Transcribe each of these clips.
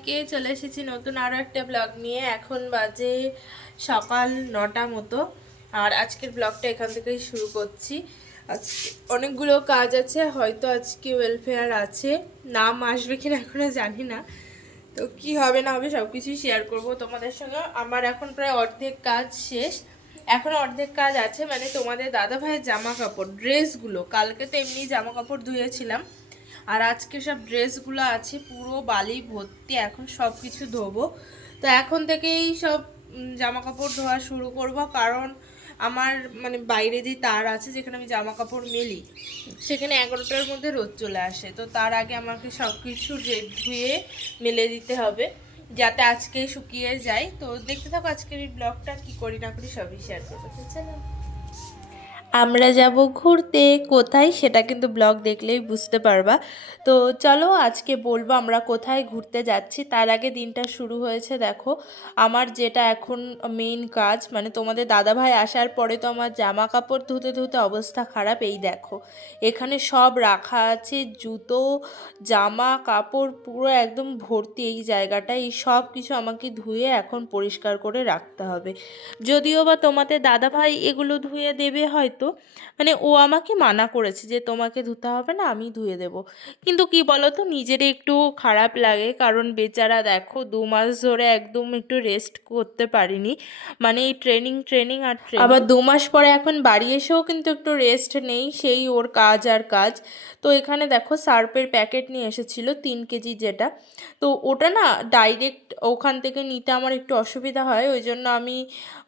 সবাইকে চলে এসেছি নতুন আরও একটা ব্লগ নিয়ে। এখন বাজে সকাল নটা মতো। আর আজকের ব্লগটা এখান থেকেই শুরু করছি। আজকে অনেকগুলো কাজ আছে, হয়তো আজকে ওয়েলফেয়ার আছে। নাম আসবে কিনা এখনও জানি না। তো কি হবে না হবে সব কিছুই শেয়ার করব তোমাদের সঙ্গে। আমার এখন প্রায় অর্ধেক কাজ শেষ। এখন অর্ধেক কাজ আছে মানে তোমাদের দাদা ভাইয়ের জামা কাপড় ড্রেসগুলো কালকে তো এমনি জামা কাপড় ধুয়েছিলাম। আর আজকে সব ড্রেসগুলো আছে, পুরো বালি ভর্তি, এখন সব কিছু ধোবো। তো এখন থেকেই সব জামা কাপড় ধোয়া শুরু করব। কারণ আমার মানে বাইরে যে তার আছে, যেখানে আমি জামা কাপড় মেলি, সেখানে এগারোটার মধ্যে রোদ চলে আসে। তো তার আগে আমাকে সব কিছু ধুয়ে মেলে দিতে হবে, যাতে আজকে শুকিয়ে যায়। তো দেখতে থাকো আজকের এই ব্লগটা, কী করি না করি সবই শেয়ার করব। চলো। আমরা যাব ঘুরতে। কোথায় সেটা কিন্তু ব্লগ দেখলেই বুঝতে পারবা। তো চলো আজকে বলব আমরা কোথায় ঘুরতে যাচ্ছি। তার আগে দিনটা শুরু হয়েছে দেখো। আমার যেটা এখন মেইন কাজ মানে তোমাদের দাদাভাই আসার পরে তো আমার জামা কাপড় ধুতে ধুতে অবস্থা খারাপ, এই দেখো। এখানে সব রাখা আছে, জুতো, জামা, কাপড়, পুরো একদম ভর্তি এই জায়গাটা। এই সব কিছু আমাকে ধুয়ে এখন পরিষ্কার করে রাখতে হবে। যদিও বা তোমাদের দাদাভাই এগুলো ধুয়ে দেবে হয়তো মানে ও আমাকে মানা করেছে যে তোমাকে ধুতে হবে না আমি ধুয়ে দেব। কিন্তু কি বলো তো নিজের একটু খারাপ লাগে কারণ বেচারা দেখো দু মাস ধরে একদম একটু রেস্ট করতে পারিনি। মানে এই ট্রেনিং ট্রেনিং আর। আবার দু মাস পরে এখন বাড়ি এসেও কিন্তু একটু রেস্ট নেই সেই ওর কাজ আর কাজ। তো এখানে দেখো সার্পের প্যাকেট নিয়ে এসেছিল তিন কেজি যেটা। তো ওটা না ডাইরেক্ট ওখান থেকে নিতে আমার একটু অসুবিধা হয় ওই জন্য আমি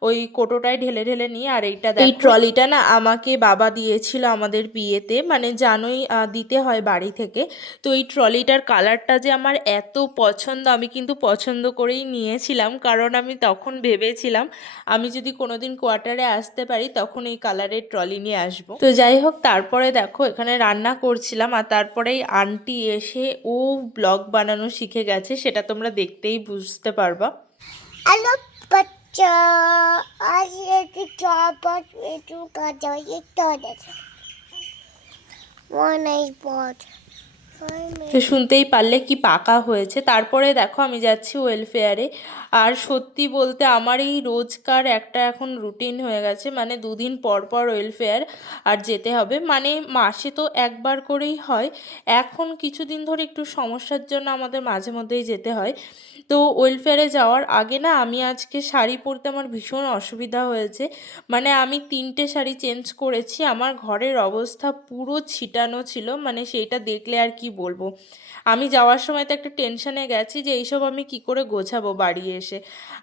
ওই কোটোটায় ঢেলে ঢেলে নিই। আর এইটা এই ট্রলিটা না আমাকে বাবা দিয়েছিল আমাদের বিয়েতে মানে জানোই দিতে হয় বাড়ি থেকে। তো এই ট্রলিটার কালারটা যে আমার এত পছন্দ, আমি কিন্তু পছন্দ করেই নিয়েছিলাম। কারণ আমি তখন ভেবেছিলাম, আমি যদি কোনোদিন কোয়ার্টারে আসতে পারি, তখন এই কালারের ট্রলি নিয়ে আসব। তো যাই হোক, তারপরে দেখো, এখানে রান্না করছিলাম। আর তারপরেই আন্টি এসে, ও ব্লগ বানানো শিখে গেছে, সেটা তোমরা দেখতেই বুঝতে পারবা। আজ একটু চপট একটু কাজা একটু আছে মনে পথ তো শুনতেই পারলে কি পাকা হয়েছে। তারপরে দেখো আমি যাচ্ছি ওয়েলফেয়ারে আর সত্যি বলতে আমার এই রোজকার একটা এখন রুটিন হয়ে গেছে মানে দুদিন পর পর ওয়েলফেয়ার আর যেতে হবে। মানে মাসে তো একবার করেই হয়। এখন কিছুদিন ধরে একটু সমস্যার জন্য আমাদের মাঝে মধ্যেই যেতে হয়। তো ওয়েলফেয়ারে যাওয়ার আগে না, আমি আজকে শাড়ি পরতে আমার ভীষণ অসুবিধা হয়েছে। মানে আমি তিনটে শাড়ি চেঞ্জ করেছি। আমার ঘরের অবস্থা পুরো ছিটানো ছিল। মানে সেইটা দেখলে আর কি বলব। আমি যাওয়ার সময় তো একটা টেনশানে গেছি যে এইসব আমি কি করে গোছাবো বাড়ি এসে।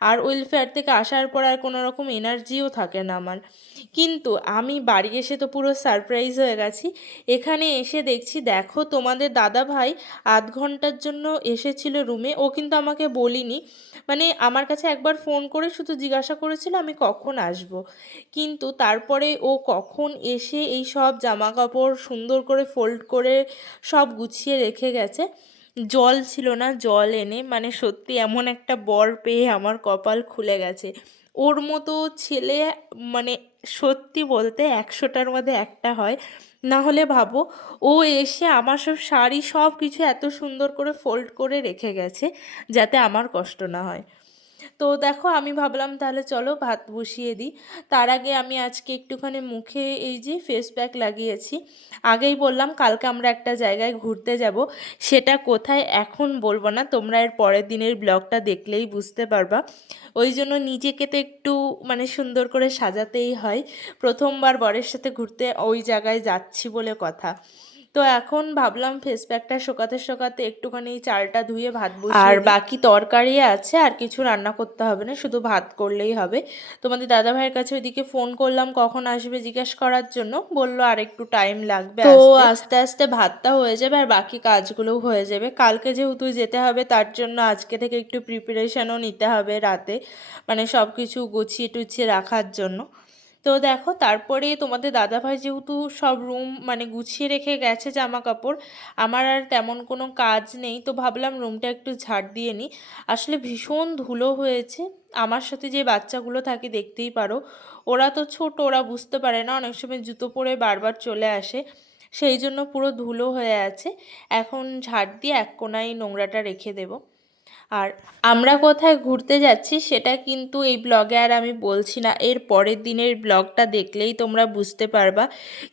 আর ওয়েলফেয়ার থেকে আসার পর আর কোনো রকম এনার্জিও থাকে না আমার। কিন্তু আমি বাড়ি এসে তো পুরো সারপ্রাইজ হয়ে গেছি। এখানে এসে দেখছি, দেখো তোমাদের দাদা ভাই আধ ঘণ্টার জন্য এসেছিল রুমে ও কিন্তু আমাকে বলিনি। মানে আমার কাছে একবার ফোন করে শুধু জিজ্ঞাসা করেছিল, আমি কখন আসব? কিন্তু তারপরে ও কখন এসে এই সব জামা কাপড় সুন্দর করে ফোল্ড করে সব গুছিয়ে রেখে গেছে। জল ছিল না, জল এনে মানে সত্যি এমন একটা বর পেয়ে আমার কপাল খুলে গেছে। ওর মতো ছেলে মানে সত্যি বলতে একশোটার মধ্যে একটা হয়। না হলে ভাবো, ও এসে আমার সব শাড়ি সব কিছু এত সুন্দর করে ফোল্ড করে রেখে গেছে, যাতে আমার কষ্ট না হয়। তো দেখো আমি ভাবলাম তাহলে চলো ভাত বসিয়ে দিই। তার আগে আমি আজকে একটুখানি মুখে এই যে ফেস প্যাক লাগিয়েছি। আগেই বললাম কালকে আমরা একটা জায়গায় ঘুরতে যাব। সেটা কোথায় এখন বলব না, তোমরা এর পরের দিনের ব্লগটা দেখলেই বুঝতে পারবা। ওই জন্য নিজেকে তো একটু মানে সুন্দর করে সাজাতেই হয়। প্রথমবার বরের সাথে ঘুরতে ওই জায়গায় যাচ্ছি বলে কথা। তো এখন ভাবলাম ফেস প্যাকটা শোকাতে শোকাতে একটুখানি চালটা ধুয়ে ভাত বসিয়ে আর বাকি তরকারি আছে আর কিছু রান্না করতে হবে না শুধু ভাত করলেই হবে। তোমাদের দাদা ভাইয়ের কাছে ওইদিকে ফোন করলাম কখন আসবে জিজ্ঞেস করার জন্য। বলল আর একটু টাইম লাগবে তো আস্তে। আস্তে ভাতটা হয়ে যাবে আর বাকি কাজগুলোও হয়ে যাবে। কালকে যেহেতু যেতে হবে তার জন্য আজকে থেকে একটু প্রিপারেশনও নিতে হবে রাতে। মানে সব কিছু গুছিয়ে টুছিয়ে রাখার জন্য। তো দেখো, তারপরে তোমাদের দাদাভাই যেহেতু সব রুম মানে গুছিয়ে রেখে গেছে জামা কাপড় আমার আর তেমন কোনো কাজ নেই, তো ভাবলাম রুমটা একটু ঝাড় দিয়ে নিই। আসলে ভীষণ ধুলো হয়েছে, আমার সাথে যে বাচ্চাগুলো থাকে দেখতেই পারো, ওরা তো ছোট, ওরা বুঝতে পারে না, অনেক সময় জুতো পরে বারবার চলে আসে, সেই জন্য পুরো ধুলো হয়ে আছে। এখন ঝাড় দিয়ে এক কোনায় নোংরাটা রেখে দেবো। আর আমরা কোথায় ঘুরতে যাচ্ছি সেটা কিন্তু এই ব্লগে আর আমি বলছি না। এর পরের দিনের ব্লগটা দেখলেই তোমরা বুঝতে পারবা।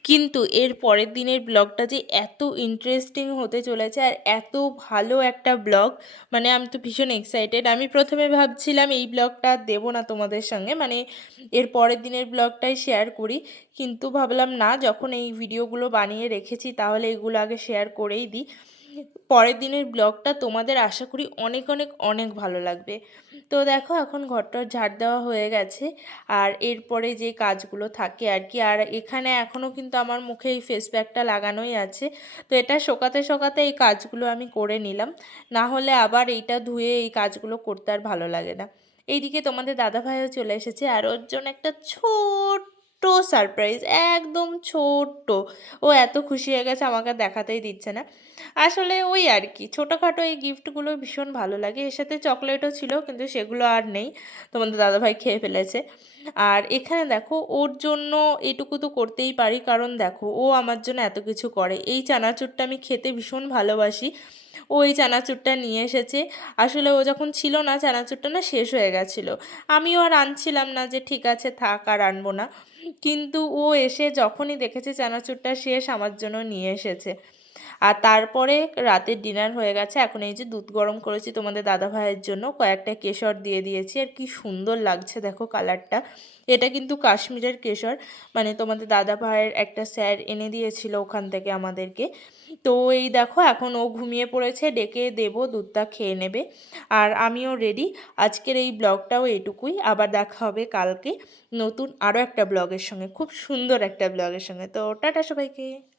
কিন্তু এর পরের দিনের ব্লগটা যে এত ইন্টারেস্টিং হতে চলেছে আর এত ভালো একটা ব্লগ মানে আমি তো ভীষণ এক্সাইটেড আমি প্রথমে ভাবছিলাম এই ব্লগটা দেবো না তোমাদের সঙ্গে মানে এর পরের দিনের ব্লগটাই শেয়ার করি। কিন্তু ভাবলাম না, যখন এই ভিডিওগুলো বানিয়ে রেখেছি তাহলে এগুলো আগে শেয়ার করেই দিই। পরের দিনের ব্লগটা তোমাদের আশা করি অনেক অনেক অনেক ভালো লাগবে। তো দেখো, এখন ঘরটার ঝাড় দেওয়া হয়ে গেছে আর এরপরে যে কাজগুলো থাকে আর কি। আর এখানে এখনও কিন্তু আমার মুখে এই ফেস প্যাকটা লাগানোই আছে। তো এটা শোকাতে শোকাতে এই কাজগুলো আমি করে নিলাম। না হলে আবার এইটা ধুয়ে এই কাজগুলো করতে আর ভালো লাগে না। এইদিকে তোমাদের দাদাভাইও চলে এসেছে আর ওর জন্য একটা ছোট্ট সারপ্রাইজ একদম ছোট্ট। ও এত খুশি হয়ে গেছে, আমাকে দেখাতেই দিচ্ছে না। আসলে ওই আর কি, ছোটোখাটো এই গিফটগুলো ভীষণ ভালো লাগে। এর সাথে চকলেটও ছিল, কিন্তু সেগুলো আর নেই। তোমাদের দাদাভাই খেয়ে ফেলেছে। আর এখানে দেখো, ওর জন্য এটুকু তো করতেই পারি, কারণ দেখো, ও আমার জন্য এত কিছু করে। এই চানাচুরটা আমি খেতে ভীষণ ভালোবাসি। ও এই চানাচুরটা নিয়ে এসেছে। আসলে ও যখন ছিল না, চানাচুরটা না শেষ হয়ে গেছিল। আমিও আর আনছিলাম না যে ঠিক আছে থাক আর আনব না। কিন্তু ও এসে যখনই দেখেছে চানাচুরটা শেষ, আমার জন্য নিয়ে এসেছে। আর তারপরে রাতের ডিনার হয়ে গেছে। এখন এই যে দুধ গরম করেছি তোমাদের দাদা ভাইয়ের জন্য, কয়েকটা কেশর দিয়ে দিয়েছি। আর কি সুন্দর লাগছে দেখো কালারটা এটা কিন্তু কাশ্মীরের কেশর। মানে তোমাদের দাদা ভাইয়ের একটা স্যার এনে দিয়েছিল ওখান থেকে আমাদেরকে। তো এই দেখো, এখন ও ঘুমিয়ে পড়েছে, ডেকে দেব, দুধটা খেয়ে নেবে। আর আমিও রেডি আজকের এই ব্লগটাও এটুকুই। আবার দেখা হবে কালকে নতুন আরও একটা ব্লগের সঙ্গে। খুব সুন্দর একটা ব্লগের সঙ্গে। তো টাটা সবাইকে।